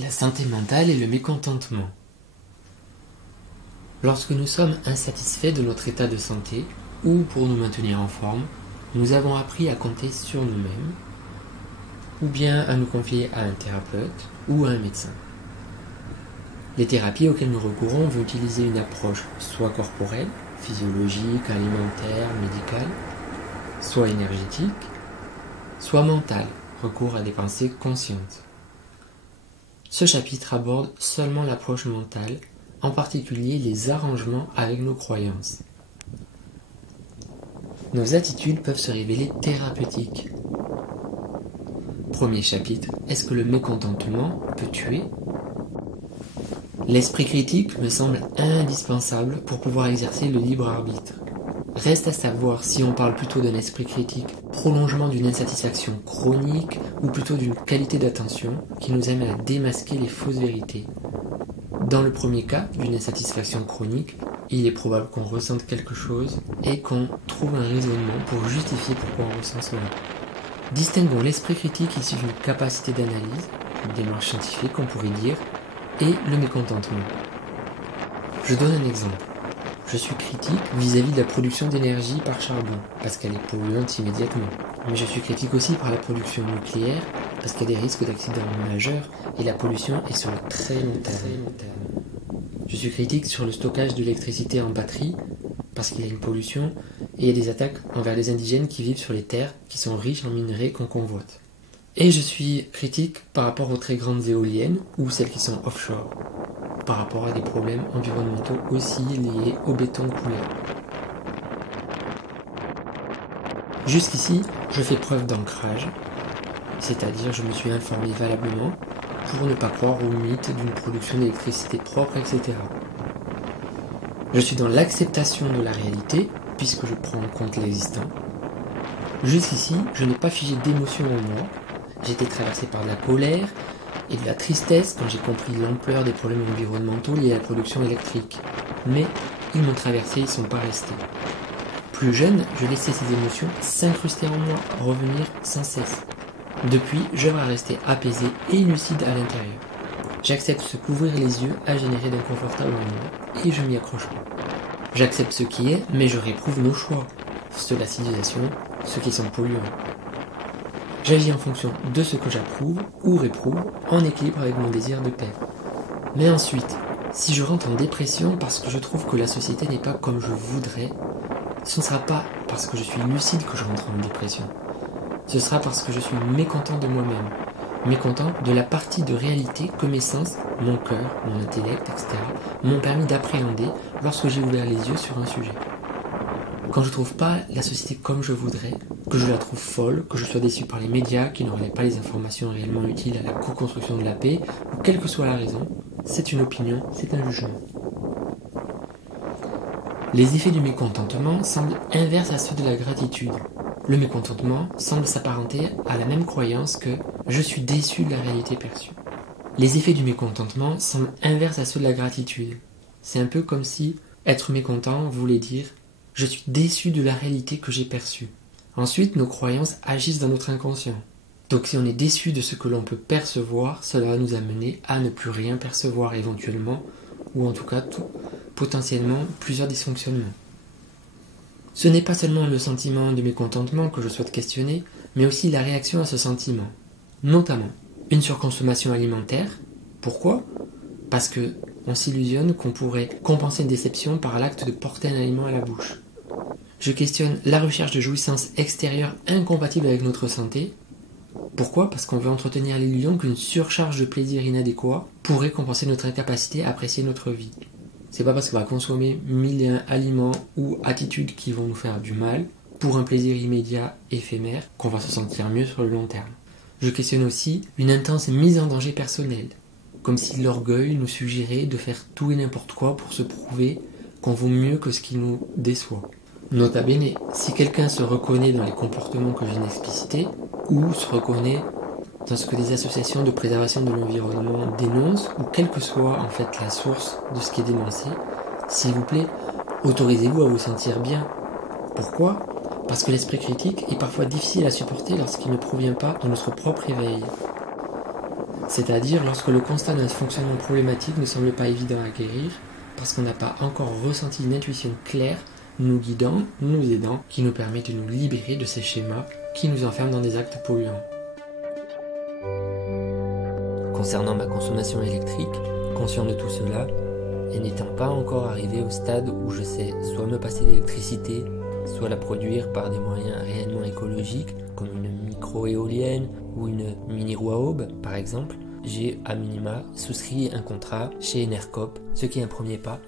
La santé mentale et le mécontentement. Lorsque nous sommes insatisfaits de notre état de santé, ou pour nous maintenir en forme, nous avons appris à compter sur nous-mêmes, ou bien à nous confier à un thérapeute ou à un médecin. Les thérapies auxquelles nous recourons vont utiliser une approche soit corporelle, physiologique, alimentaire, médicale, soit énergétique, soit mentale, recours à des pensées conscientes. Ce chapitre aborde seulement l'approche mentale, en particulier les arrangements avec nos croyances. Nos attitudes peuvent se révéler thérapeutiques. Premier chapitre, est-ce que le mécontentement peut tuer ? L'esprit critique me semble indispensable pour pouvoir exercer le libre arbitre. Reste à savoir si on parle plutôt d'un esprit critique, prolongement d'une insatisfaction chronique, ou plutôt d'une qualité d'attention qui nous amène à démasquer les fausses vérités. Dans le premier cas, d'une insatisfaction chronique, il est probable qu'on ressente quelque chose et qu'on trouve un raisonnement pour justifier pourquoi on ressent cela. Distinguons l'esprit critique issu d'une capacité d'analyse, une démarche scientifique on pourrait dire, et le mécontentement. Je donne un exemple. Je suis critique vis-à-vis de la production d'énergie par charbon, parce qu'elle est polluante immédiatement. Mais je suis critique aussi par la production nucléaire, parce qu'il y a des risques d'accidents majeurs, et la pollution est sur le très long terme. Je suis critique sur le stockage d'électricité en batterie, parce qu'il y a une pollution, et il y a des attaques envers les indigènes qui vivent sur les terres, qui sont riches en minerais qu'on convoite. Et je suis critique par rapport aux très grandes éoliennes, ou celles qui sont offshore, par rapport à des problèmes environnementaux aussi liés au béton coulé. Jusqu'ici, je fais preuve d'ancrage, c'est-à-dire je me suis informé valablement pour ne pas croire au mythe d'une production d'électricité propre, etc. Je suis dans l'acceptation de la réalité, puisque je prends en compte l'existant. Jusqu'ici, je n'ai pas figé d'émotion en moi, j'ai été traversé par de la colère et de la tristesse quand j'ai compris l'ampleur des problèmes environnementaux liés à la production électrique. Mais ils m'ont traversé, ils ne sont pas restés. Plus jeune, je laissais ces émotions s'incruster en moi, revenir sans cesse. Depuis, j'œuvre à rester apaisé et lucide à l'intérieur. J'accepte ce qu'ouvrir les yeux a généré d'inconfortable en moi, et je m'y accroche pas. J'accepte ce qui est, mais je réprouve nos choix, ceux de la civilisation, ceux qui sont polluants. J'agis en fonction de ce que j'approuve ou réprouve, en équilibre avec mon désir de paix. Mais ensuite, si je rentre en dépression parce que je trouve que la société n'est pas comme je voudrais, ce ne sera pas parce que je suis lucide que je rentre en dépression. Ce sera parce que je suis mécontent de moi-même, mécontent de la partie de réalité que mes sens, mon cœur, mon intellect, etc., m'ont permis d'appréhender lorsque j'ai ouvert les yeux sur un sujet. Quand je ne trouve pas la société comme je voudrais, que je la trouve folle, que je sois déçu par les médias qui ne relaient pas les informations réellement utiles à la co-construction de la paix, ou quelle que soit la raison, c'est une opinion, c'est un jugement. Les effets du mécontentement semblent inverses à ceux de la gratitude. Le mécontentement semble s'apparenter à la même croyance que « je suis déçu de la réalité perçue ». Les effets du mécontentement semblent inverses à ceux de la gratitude. C'est un peu comme si être mécontent voulait dire « je suis déçu de la réalité que j'ai perçue ». Ensuite, nos croyances agissent dans notre inconscient. Donc si on est déçu de ce que l'on peut percevoir, cela va nous amener à ne plus rien percevoir éventuellement, ou en tout cas potentiellement plusieurs dysfonctionnements. Ce n'est pas seulement le sentiment de mécontentement que je souhaite questionner, mais aussi la réaction à ce sentiment. Notamment, une surconsommation alimentaire. Pourquoi ? Parce que on s'illusionne qu'on pourrait compenser une déception par l'acte de porter un aliment à la bouche. Je questionne la recherche de jouissance extérieure incompatible avec notre santé. Pourquoi ? Parce qu'on veut entretenir l'illusion qu'une surcharge de plaisir inadéquat pourrait compenser notre incapacité à apprécier notre vie. C'est pas parce qu'on va consommer 1001 aliments ou attitudes qui vont nous faire du mal, pour un plaisir immédiat, éphémère, qu'on va se sentir mieux sur le long terme. Je questionne aussi une intense mise en danger personnelle, comme si l'orgueil nous suggérait de faire tout et n'importe quoi pour se prouver qu'on vaut mieux que ce qui nous déçoit. Nota bene, si quelqu'un se reconnaît dans les comportements que je viens d'expliciter, ou se reconnaît dans ce que des associations de préservation de l'environnement dénoncent, ou quelle que soit en fait la source de ce qui est dénoncé, s'il vous plaît, autorisez-vous à vous sentir bien. Pourquoi ? Parce que l'esprit critique est parfois difficile à supporter lorsqu'il ne provient pas de notre propre éveil. C'est-à-dire lorsque le constat d'un fonctionnement problématique ne semble pas évident à guérir, parce qu'on n'a pas encore ressenti une intuition claire, nous guidant, nous aidant, qui nous permet de nous libérer de ces schémas qui nous enferment dans des actes polluants. Concernant ma consommation électrique, conscient de tout cela, et n'étant pas encore arrivé au stade où je sais soit me passer d'électricité, soit la produire par des moyens réellement écologiques, comme une micro-éolienne ou une mini-roue à aube par exemple, j'ai à minima souscrit un contrat chez Enercop, ce qui est un premier pas